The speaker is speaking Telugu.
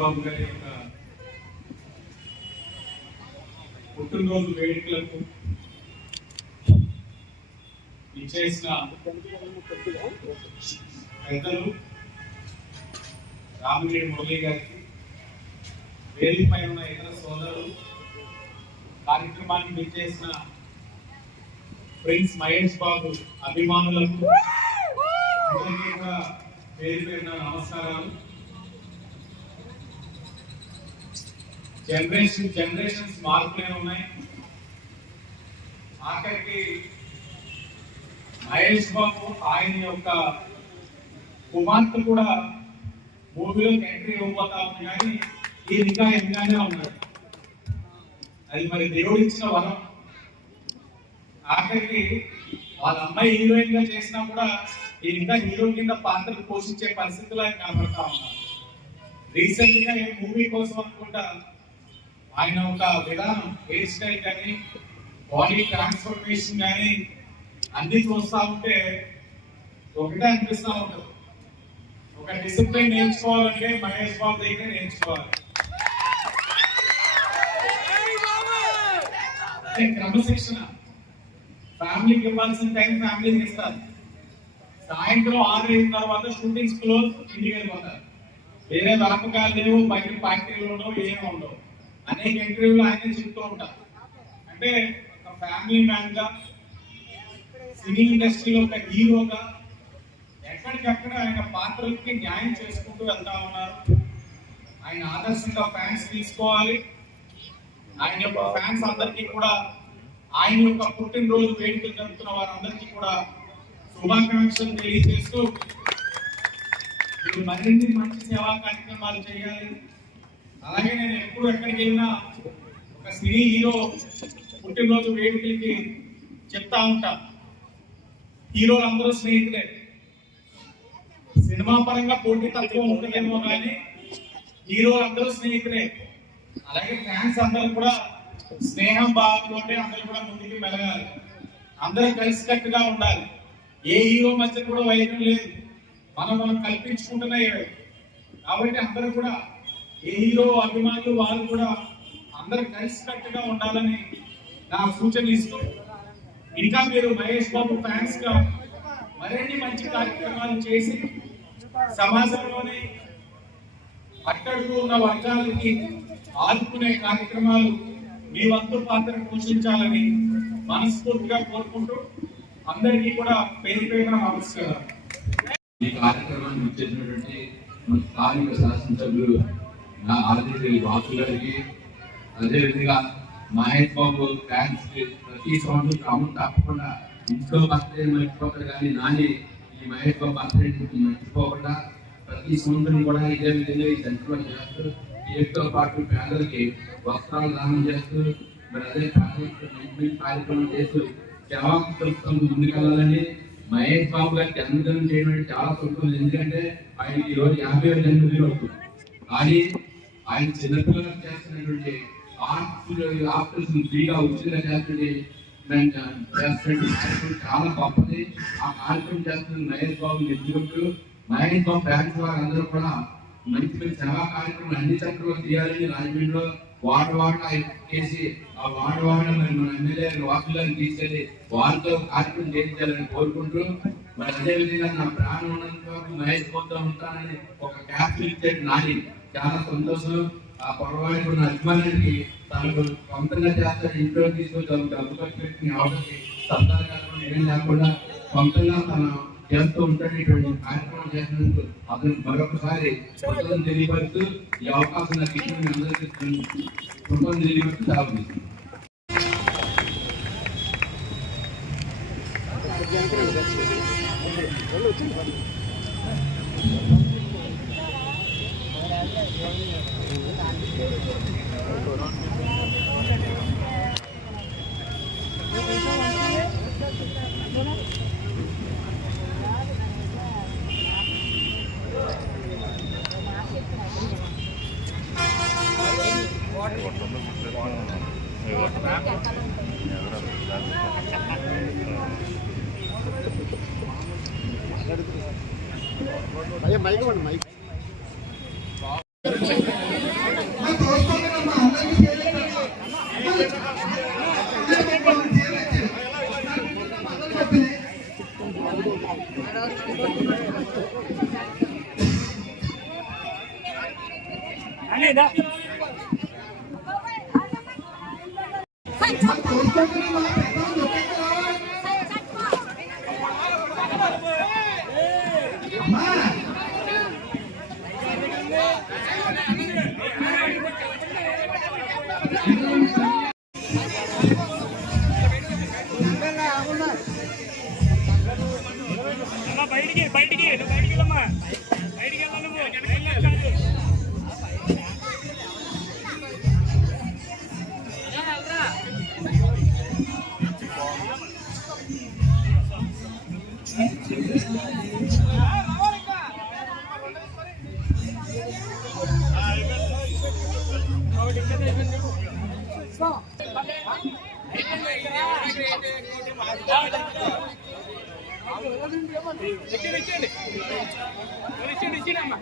బాబు గారి యొక్క పుట్టినరోజు వేడుకలకు ఇచ్చేసిన పెద్దలు రామిరెడ్డి మురళి గారికి, వేదికపై ఉన్న ఇతర సోదరులు, కార్యక్రమానికి ఇచ్చేసిన ప్రిన్స్ మహేష్ బాబు అభిమానులకు అందరికీ కూడా పేరు పేరున నమస్కారాలు. జనరేషన్స్ మార్పులే ఉన్నాయి. ఆఖరికి మహేష్ బాబు ఆయన యొక్క కుమార్తె కూడా మూవీలోకి ఎంట్రీ ఇవ్వబోతా ఉంది, కానీ ఈ ఇంకా ఎంగానే ఉన్నాడు. అది మరి దేవుడు ఇచ్చిన వరం. ఆఖరికి వాళ్ళ అమ్మాయి హీరోయిన్ గా చేసినా కూడా ఈ ఇంకా హీరో కింద పాత్రలు పోషించే పరిస్థితులు ఆయన కనబడతా ఉన్నారు. రీసెంట్ గా ఈ మూవీ కోసం అనుకుంటా ఆయన ఒక విధానం, హెయిర్ స్టైల్ కానీ, బాడీ ట్రాన్స్ఫర్మేషన్ కానీ అన్ని చూస్తా ఉంటే ఒకటే అనిపిస్తా ఉంటుంది, ఒక డిసిప్లిన్ నేర్చుకోవాలంటే మహేష్ బాబు దగ్గర నేర్చుకోవాలి. క్రమశిక్షణ, ఫ్యామిలీకి ఇవ్వాల్సిన టైం ఫ్యామిలీకి ఇస్తారు. సాయంత్రం 6 అయిన తర్వాత షూటింగ్స్ క్లోజ్, ఇంటికి వెళ్ళిపోతారు. వేరే వ్యాపకాలు లేవు, బయట పార్టీలోనో ఏమో ఉండవు. అనేక ఇంటర్వ్యూలు ఆయన చెప్తూ ఉంటారు. అంటే ఒక ఫ్యామిలీ మ్యాన్ గా, సినీ ఇండస్ట్రీలో ఒక హీరోగా ఎక్కడికక్కడ ఆయన పాత్రలకి న్యాయం చేసుకుంటూ వెళ్తా ఉన్నారు. ఆయన ఆదర్శంగా ఫ్యాన్స్ తీసుకోవాలి. ఆయన యొక్క ఫ్యాన్స్ అందరికీ కూడా ఆయన యొక్క పుట్టినరోజు వేడుకలు జరుపుతున్న వారందరికీ కూడా శుభాకాంక్షలు తెలియజేస్తూ మీరు మరిన్ని మంచి సేవా కార్యక్రమాలు చేయాలి. అలాగే నేను ఎప్పుడు ఎక్కడికి వెళ్ళినా ఒక సినీ హీరో పుట్టినరోజు వేడుకలకి చెప్తా ఉంటా, హీరోలు అందరూ స్నేహితులే. సినిమా పరంగా పోటీ తక్కువ ఉంటుందేమో కానీ హీరోలు అందరూ స్నేహితులే. అలాగే ఫ్యాన్స్ అందరూ కూడా స్నేహం బాగుంటే అందరూ కూడా ముందుకు మెలగాలి. అందరూ కలిసికట్టుగా ఉండాలి. ఏ హీరో మధ్య కూడా వైద్యం లేదు, మనం కల్పించుకుంటున్నాయి. కాబట్టి అందరూ కూడా ఏ హీరో అభిమానులు వాళ్ళు కూడా అందరూ కలిసికట్టుగా ఉండాలని నా సూచన ఇస్తూ, ఇంకా మీరు మహేష్ బాబు ఫ్యాన్స్ గా మరిన్ని మంచి కార్యక్రమాలు చేసి సమాజంలోని అట్టడుగు ఉన్న వర్గాలకి ఆదుకునే కార్యక్రమాలు మీ వంతు పాత్ర పోషించాలని మనస్ఫూర్తిగా కోరుకుంటూ అందరికీ కూడా పేరు పేరున నమస్కారం. ఈ కార్యక్రమాన్ని ఇచ్చేసినటువంటి మన స్థానిక శాసనసభ్యులు నా ఆదిత్య బాసు గారికి, అదేవిధంగా మహేష్ బాబు ఫ్యాన్స్ కి ప్రతి సంవత్సరం క్రమం తప్పకుండా ఇంట్లో బర్త్డే మర్చిపోతారు, కానీ నాని ఈ మహేష్ బాబు బర్త్డే మర్చిపోకుండా ప్రతి సంవత్సరం కూడా ఇదే విధంగా ఈ సెంటర్లో చేస్తూ వీటితో పాటు పేదలకి వస్త్రాలు దానం చేస్తూ మరి అదే కార్యక్రమం చేస్తూ సేవా ముందుకెళ్ళాలని మహేష్ బాబు గారి జన్మదినం చేయడం చాలా సంతోషం. ఎందుకంటే ఆయన ఈ రోజు 50వ జన్మదినం అవుతుంది, కానీ ఆయన చిన్నపిల్లలకు చేస్తున్నటువంటి ఆర్ట్స్ ఫ్రీగా ఉచితంగా చేస్తున్నటువంటి చాలా గొప్పది. ఆ కార్యక్రమం చేస్తున్న మహేష్ బాబు ఎదుగుతూ మహేష్ బాబు ఫ్యాన్స్ వారు అందరూ కూడా మంచి మంచి సేవా కార్యక్రమం అన్ని చక్కగా తీయాలని రాజమండ్రిలో వాట చేసి ఆ వాట మరి మన ఎమ్మెల్యే వాసులను తీసుకెళ్లి వారితో కార్యక్రమం చేయించాలని కోరుకుంటూ, మరి అదేవిధంగా నా ప్రాణం ఉన్నంత వరకు మహేష్ బాబుతో ఉంటానని ఒక క్యాప్షన్ ఇచ్చాడు నాని. చాలా సంతోషం. ఆ పొరపాటు ఉన్న అభిమానానికి తనకు సొంతంగా చేస్తాడు, ఇంట్లో తీసుకొచ్చి డబ్బు ఖర్చు పెట్టి అవసరం సత్తాల కార్యక్రమం ఏం లేకుండా సొంతంగా తన చేస్తూ ఉంటాడు. ఇటువంటి కార్యక్రమం చేసినందుకు అతను మరొకసారి కృతజ్ఞతలు తెలియపరుస్తూ ఈ అవకాశం నాకు ఇచ్చిన మీ అందరికీ కృతజ్ఞతలు తెలియపరుస్తూ సెలవు మైక్ బయటికి బయటికి బయటికి వెళ్ళమ్మా, బయటికి వెళ్ళాలి నువ్వు. ఇచ్చేయండి ఇచ్చేయండి అమ్మా.